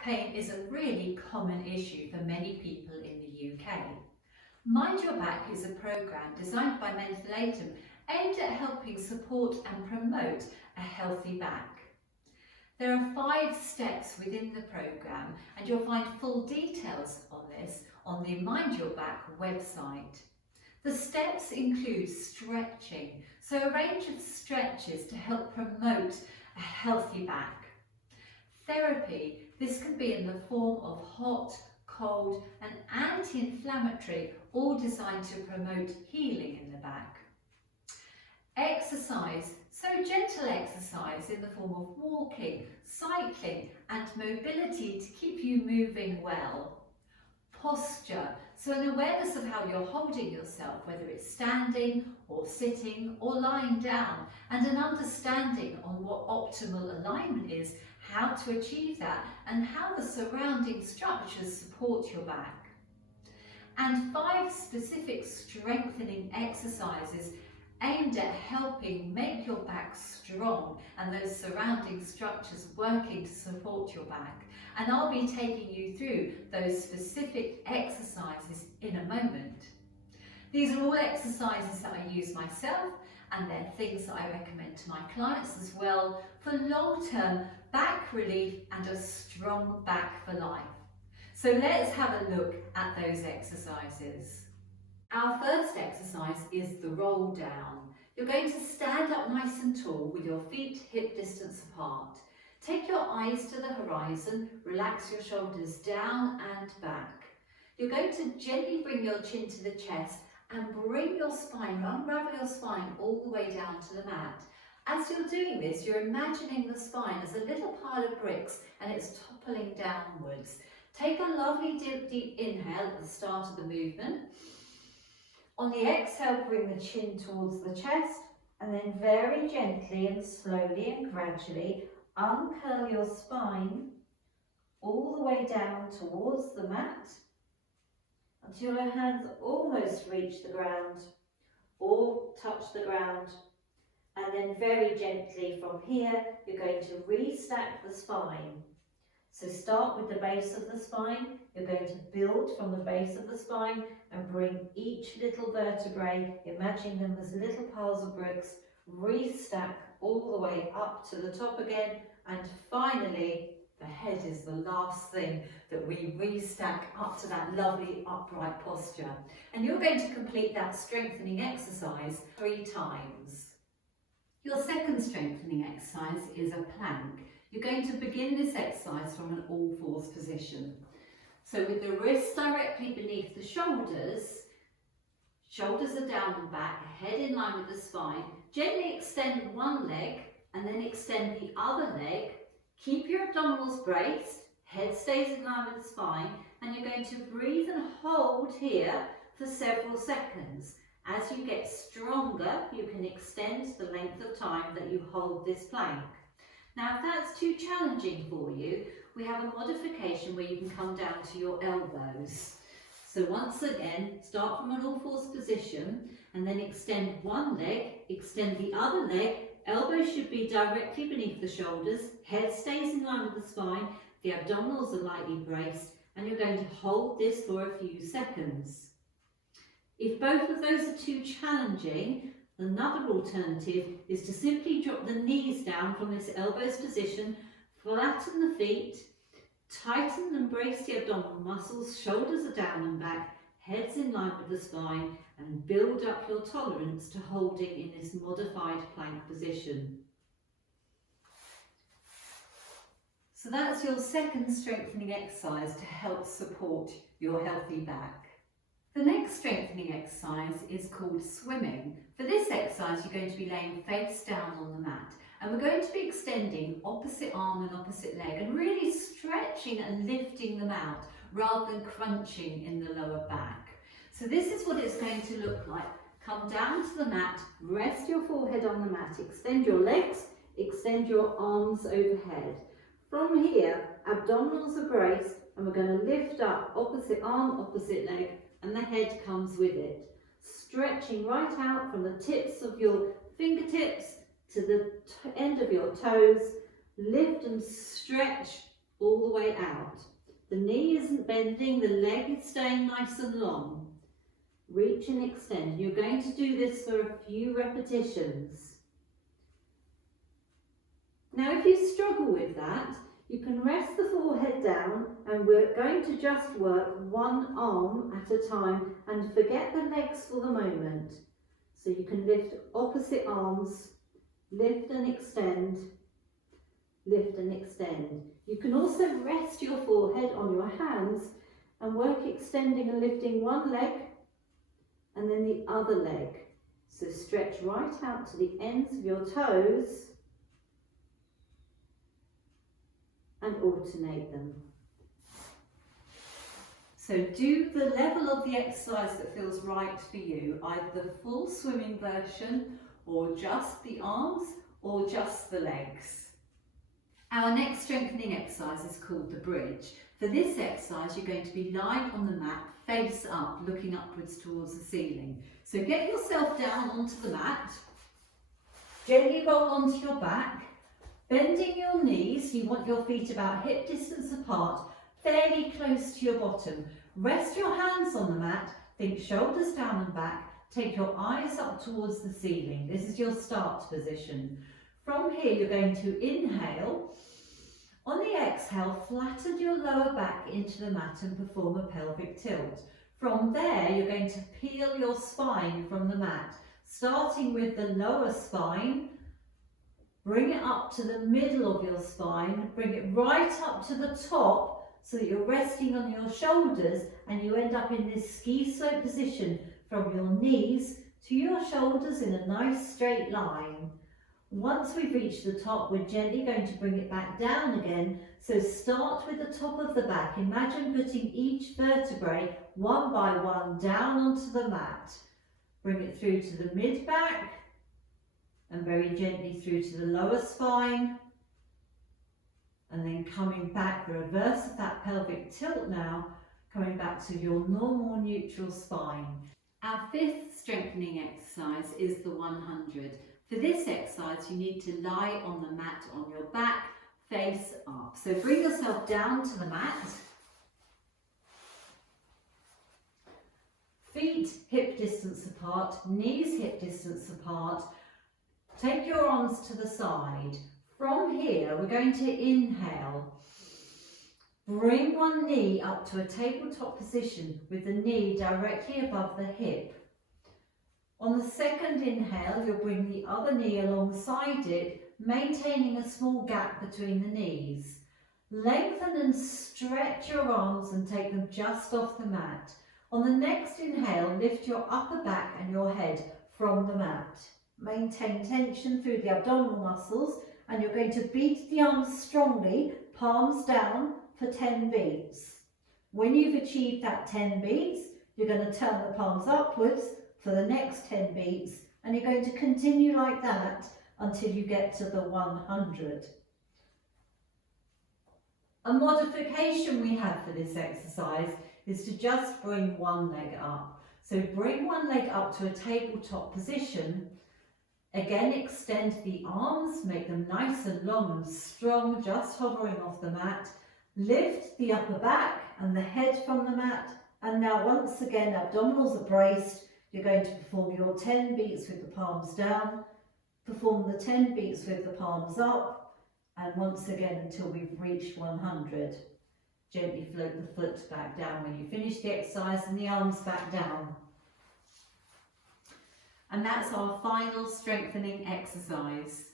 Back pain is a really common issue for many people in the UK. Mind Your Back is a programme designed by Mentholatum aimed at helping support and promote a healthy back. There are 5 steps within the programme, and you'll find full details on this on the Mind Your Back website. The steps include stretching, so a range of stretches to help promote a healthy back. Therapy, this can be in the form of hot, cold and anti-inflammatory, all designed to promote healing in the back. Exercise, so gentle exercise in the form of walking, cycling and mobility to keep you moving well. Posture, so an awareness of how you're holding yourself, whether it's standing or sitting or lying down, and an understanding on what optimal alignment is, how to achieve that, and how the surrounding structures support your back. And 5 specific strengthening exercises aimed at helping make your back strong and those surrounding structures working to support your back. And I'll be taking you through those specific exercises in a moment. These are all exercises that I use myself, and they're things that I recommend to my clients as well for long-term back relief and a strong back for life. So let's have a look at those exercises. Our first exercise is the roll down. You're going to stand up nice and tall with your feet hip distance apart. Take your eyes to the horizon, relax your shoulders down and back. You're going to gently bring your chin to the chest and bring your spine, unravel your spine all the way down to the mat. As you're doing this, you're imagining the spine as a little pile of bricks and it's toppling downwards. Take a lovely deep inhale at the start of the movement. On the exhale, bring the chin towards the chest and then very gently and slowly and gradually uncurl your spine all the way down towards the mat until your hands almost reach the ground or touch the ground. And then very gently from here, you're going to restack the spine. So start with the base of the spine. You're going to build from the base of the spine and bring each little vertebrae, imagine them as little piles of bricks, restack all the way up to the top again, and finally the head is the last thing that we restack up to that lovely upright posture. And you're going to complete that strengthening exercise 3 times. Your second strengthening exercise is a plank. You're going to begin this exercise from an all-fours position. So with the wrists directly beneath the shoulders, shoulders are down and back, head in line with the spine. Gently extend one leg and then extend the other leg. Keep your abdominals braced, head stays in line with the spine, and you're going to breathe and hold here for several seconds. As you get stronger, you can extend the length of time that you hold this plank. Now, if that's too challenging for you, we have a modification where you can come down to your elbows. So once again, start from an all-fours position and then extend one leg, extend the other leg. Elbows should be directly beneath the shoulders, head stays in line with the spine, the abdominals are lightly braced, and you're going to hold this for a few seconds. If both of those are too challenging, another alternative is to simply drop the knees down from this elbows position, flatten the feet, tighten and brace the abdominal muscles, shoulders are down and back, heads in line with the spine, and build up your tolerance to holding in this modified plank position. So that's your second strengthening exercise to help support your healthy back. The next strengthening exercise is called swimming. For this exercise, you're going to be laying face down on the mat, and we're going to be extending opposite arm and opposite leg and really stretching and lifting them out rather than crunching in the lower back. So this is what it's going to look like. Come down to the mat, rest your forehead on the mat, extend your legs, extend your arms overhead. From here, abdominals are braced, and we're going to lift up opposite arm, opposite leg, and the head comes with it. Stretching right out from the tips of your fingertips to the end of your toes. Lift and stretch all the way out. The knee isn't bending, the leg is staying nice and long. Reach and extend. You're going to do this for a few repetitions. Now if you struggle with that, you can rest the forehead down and we're going to just work one arm at a time and forget the legs for the moment. So you can lift opposite arms, lift and extend, lift and extend. You can also rest your forehead on your hands and work extending and lifting one leg and then the other leg. So stretch right out to the ends of your toes and alternate them. So do the level of the exercise that feels right for you, either the full swimming version or just the arms or just the legs. Our next strengthening exercise is called the bridge. For this exercise you're going to be lying on the mat face up, looking upwards towards the ceiling. So get yourself down onto the mat, gently roll onto your back, bending your knees. You want your feet about hip distance apart, fairly close to your bottom. Rest your hands on the mat, think shoulders down and back, take your eyes up towards the ceiling. This is your start position. From here you're going to inhale. On the exhale, flatten your lower back into the mat and perform a pelvic tilt. From there you're going to peel your spine from the mat, starting with the lower spine. Bring it up to the middle of your spine, bring it right up to the top so that you're resting on your shoulders and you end up in this ski slope position from your knees to your shoulders in a nice straight line. Once we've reached the top, we're gently going to bring it back down again. So start with the top of the back. Imagine putting each vertebrae one by one down onto the mat. Bring it through to the mid-back and very gently through to the lower spine. And then coming back, the reverse of that pelvic tilt now, coming back to your normal neutral spine. Our fifth strengthening exercise is the 100. For this exercise, you need to lie on the mat on your back, face up. So bring yourself down to the mat. Feet hip distance apart, knees hip distance apart. Take your arms to the side. From here, we're going to inhale. Bring one knee up to a tabletop position with the knee directly above the hip. On the second inhale, you'll bring the other knee alongside it, maintaining a small gap between the knees. Lengthen and stretch your arms and take them just off the mat. On the next inhale, lift your upper back and your head from the mat. Maintain tension through the abdominal muscles and you're going to beat the arms strongly, palms down for 10 beats. When you've achieved that 10 beats, you're going to turn the palms upwards for the next 10 beats and you're going to continue like that until you get to the 100. A modification we have for this exercise is to just bring one leg up. So bring one leg up to a tabletop position. Again, extend the arms, make them nice and long and strong, just hovering off the mat. Lift the upper back and the head from the mat. And now once again, abdominals are braced. You're going to perform your 10 beats with the palms down, perform the 10 beats with the palms up, and once again until we've reached 100. Gently float the foot back down when you finish the exercise and the arms back down. And that's our final strengthening exercise.